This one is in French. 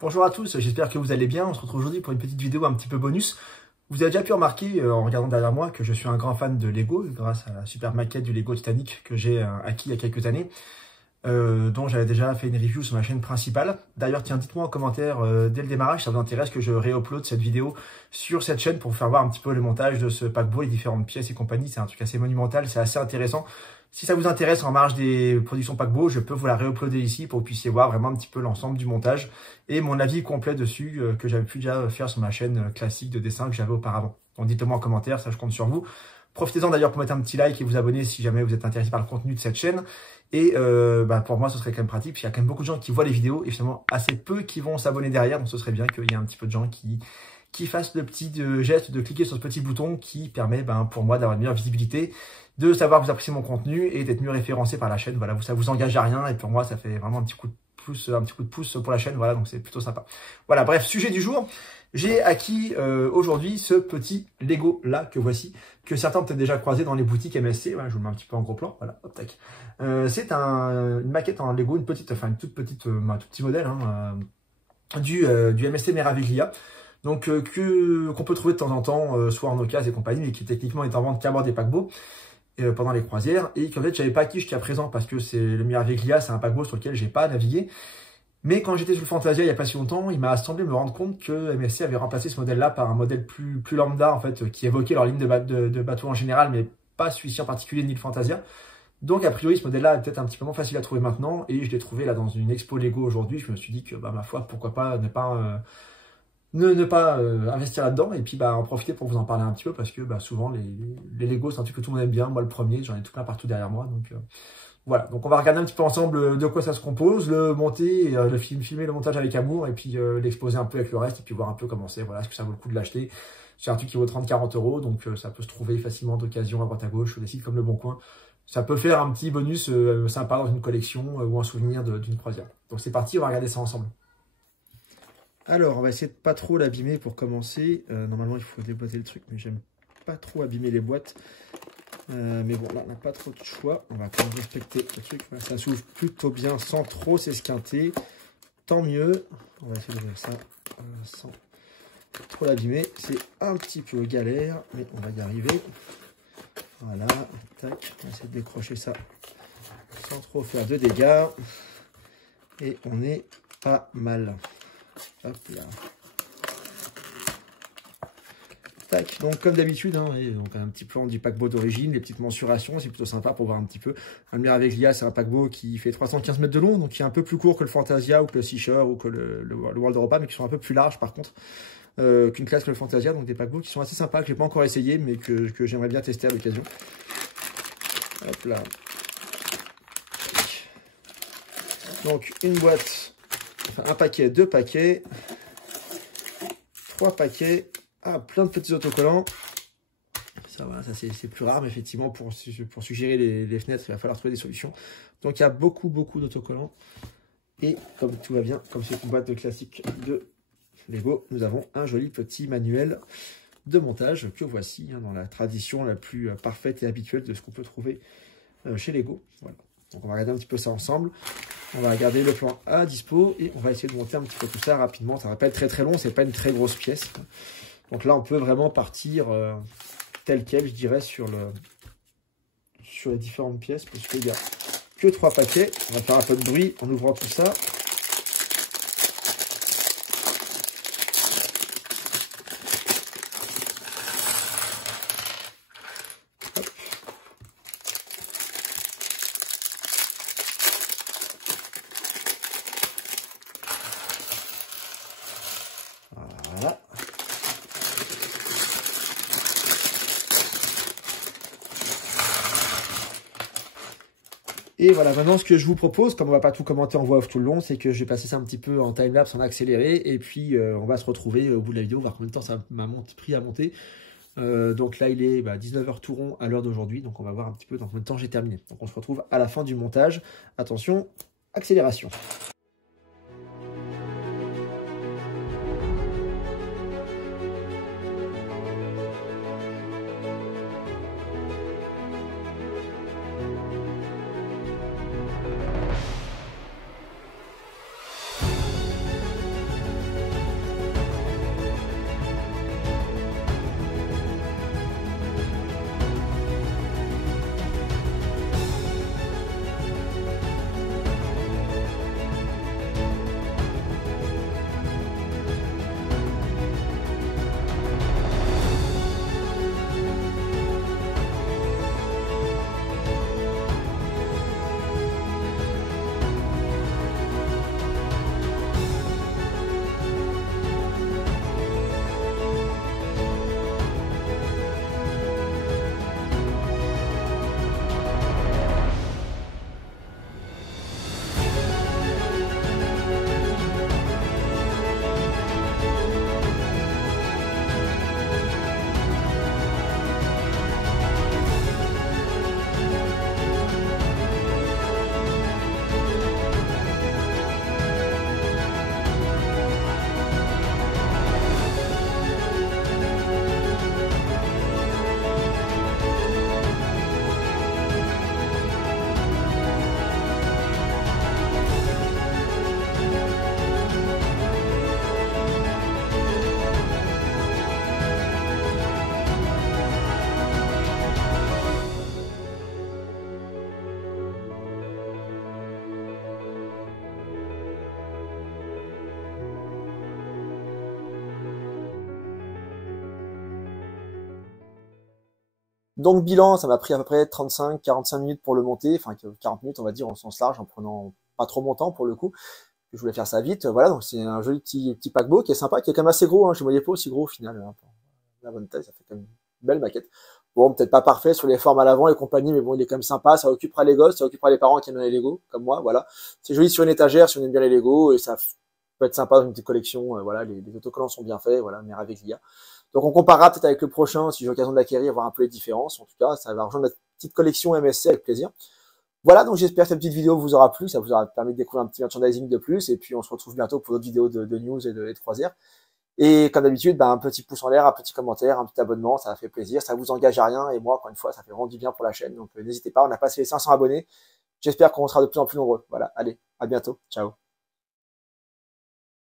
Bonjour à tous, j'espère que vous allez bien. On se retrouve aujourd'hui pour une petite vidéo un petit peu bonus. Vous avez déjà pu remarquer en regardant derrière moi que je suis un grand fan de Lego grâce à la super maquette du Lego Titanic que j'ai acquis il y a quelques années, dont j'avais déjà fait une review sur ma chaîne principale. D'ailleurs, tiens, dites-moi en commentaire dès le démarrage si ça vous intéresse que je réupload cette vidéo sur cette chaîne pour vous faire voir un petit peu le montage de ce paquebot, les différentes pièces et compagnie. C'est un truc assez monumental, c'est assez intéressant. Si ça vous intéresse en marge des productions paquebot, je peux vous la réuploader ici pour que vous puissiez voir vraiment un petit peu l'ensemble du montage et mon avis complet dessus que j'avais pu déjà faire sur ma chaîne classique de dessin que j'avais auparavant. Donc dites-le moi en commentaire, ça je compte sur vous. Profitez-en d'ailleurs pour mettre un petit like et vous abonner si jamais vous êtes intéressé par le contenu de cette chaîne. Et pour moi, ce serait quand même pratique, parce qu'il y a quand même beaucoup de gens qui voient les vidéos et finalement assez peu qui vont s'abonner derrière. Donc ce serait bien qu'il y ait un petit peu de gens qui fassent le petit geste de cliquer sur ce petit bouton qui permet pour moi d'avoir une meilleure visibilité, de savoir que vous appréciez mon contenu et d'être mieux référencé par la chaîne. Voilà, ça vous engage à rien et pour moi, ça fait vraiment un petit coup de pouce pour la chaîne. Voilà, donc c'est plutôt sympa. Voilà, bref, sujet du jour. J'ai acquis aujourd'hui ce petit Lego là que voici, que certains ont peut-être déjà croisé dans les boutiques MSC. Voilà, je vous le mets un petit peu en gros plan. Voilà, hop, tac. C'est une maquette en Lego, un tout petit modèle du MSC Meraviglia. Donc qu'on peut trouver de temps en temps, soit en occasion et compagnie, mais qui techniquement est en vente qu'à bord des paquebots pendant les croisières, et qu'en fait j'avais pas acquis jusqu'à présent parce que c'est le Meraviglia, c'est un paquebot sur lequel j'ai pas navigué. Mais quand j'étais sur le Fantasia il y a pas si longtemps, il m'a semblé me rendre compte que MSC avait remplacé ce modèle-là par un modèle plus lambda en fait, qui évoquait leur ligne de bateau en général, mais pas celui-ci en particulier ni le Fantasia. Donc a priori ce modèle-là est peut-être un petit peu moins facile à trouver maintenant, et je l'ai trouvé là dans une expo Lego aujourd'hui. Je me suis dit que ma foi, pourquoi pas ne pas investir là-dedans et puis en profiter pour vous en parler un petit peu parce que souvent les Lego c'est un truc que tout le monde aime bien. Moi le premier, j'en ai tout plein partout derrière moi, donc voilà. Donc on va regarder un petit peu ensemble de quoi ça se compose, le monter, filmer le montage avec amour et puis l'exposer un peu avec le reste et puis voir un peu comment c'est. Voilà, est-ce que ça vaut le coup de l'acheter? C'est un truc qui vaut 30-40 €, donc ça peut se trouver facilement d'occasion à droite à gauche sur des sites comme Le Bon Coin. Ça peut faire un petit bonus sympa dans une collection ou un souvenir d'une croisière. Donc c'est parti, on va regarder ça ensemble. Alors, on va essayer de pas trop l'abîmer pour commencer. Normalement, il faut déboîter le truc, mais j'aime pas trop abîmer les boîtes. Mais bon, là, on n'a pas trop de choix. On va quand même respecter le truc. Voilà, ça s'ouvre plutôt bien sans trop s'esquinter. Tant mieux. On va essayer d'ouvrir ça sans trop l'abîmer. C'est un petit peu galère, mais on va y arriver. Voilà, tac. On va essayer de décrocher ça sans trop faire de dégâts. Et on est pas mal. Hop là. Tac. Donc comme d'habitude, donc un petit plan du paquebot d'origine, les petites mensurations, c'est plutôt sympa pour voir un petit peu. Un Meraviglia, c'est un paquebot qui fait 315 mètres de long, donc qui est un peu plus court que le Fantasia ou que le Sea Shepherd ou que le World Europa, mais qui sont un peu plus larges par contre qu'une classe que le Fantasia. Donc des paquebots qui sont assez sympas, que j'ai pas encore essayé, mais que j'aimerais bien tester à l'occasion. Hop là. Donc une boîte. Un paquet, 2 paquets, 3 paquets, plein de petits autocollants. Ça va, ça c'est plus rare, mais effectivement pour suggérer les fenêtres, il va falloir trouver des solutions. Donc il y a beaucoup d'autocollants. Et comme tout va bien, comme c'est une boîte de classique de Lego, nous avons un joli petit manuel de montage que voici dans la tradition la plus parfaite et habituelle de ce qu'on peut trouver chez Lego. Voilà. Donc on va regarder un petit peu ça ensemble. On va regarder le plan à dispo et on va essayer de monter un petit peu tout ça rapidement. Ça va pas être très long, c'est pas une très grosse pièce. Donc là, on peut vraiment partir tel quel, je dirais, sur les différentes pièces, parce qu'il n'y a que 3 paquets. On va faire un peu de bruit en ouvrant tout ça. Voilà. Et voilà, maintenant ce que je vous propose, comme on va pas tout commenter en voix off tout le long, c'est que je vais passer ça un petit peu en timelapse, en accéléré, et puis on va se retrouver au bout de la vidéo, voir combien de temps ça m'a pris à monter. Donc là il est 19h tout rond à l'heure d'aujourd'hui, donc on va voir un petit peu dans combien de temps j'ai terminé. Donc on se retrouve à la fin du montage. Attention, accélération. Donc bilan, ça m'a pris à peu près 35-45 minutes pour le monter, enfin 40 minutes on va dire en sens large, en prenant pas trop mon temps pour le coup. Je voulais faire ça vite, voilà, donc c'est un joli petit paquebot qui est sympa, qui est quand même assez gros, hein. Je ne voyais pas aussi gros au final, hein. La bonne taille, ça fait quand même une belle maquette. Bon, peut-être pas parfait sur les formes à l'avant et compagnie, mais bon, il est quand même sympa, ça occupera les gosses, ça occupera les parents qui aiment les Lego, comme moi, voilà. C'est joli sur une étagère, si on aime bien les Lego, et ça peut être sympa dans une petite collection, voilà, les autocollants sont bien faits, voilà, Meraviglia. Donc on comparera peut-être avec le prochain, si j'ai l'occasion de l'acquérir, voir un peu les différences. En tout cas, ça va rejoindre ma petite collection MSC avec plaisir. Voilà, donc j'espère que cette petite vidéo vous aura plu, ça vous aura permis de découvrir un petit merchandising de plus, et puis on se retrouve bientôt pour d'autres vidéos de news et de croisière. Et comme d'habitude, un petit pouce en l'air, un petit commentaire, un petit abonnement, ça fait plaisir, ça vous engage à rien, et moi, encore une fois, ça fait vraiment du bien pour la chaîne, donc n'hésitez pas, on a passé les 500 abonnés, j'espère qu'on sera de plus en plus nombreux. Voilà, allez, à bientôt, ciao.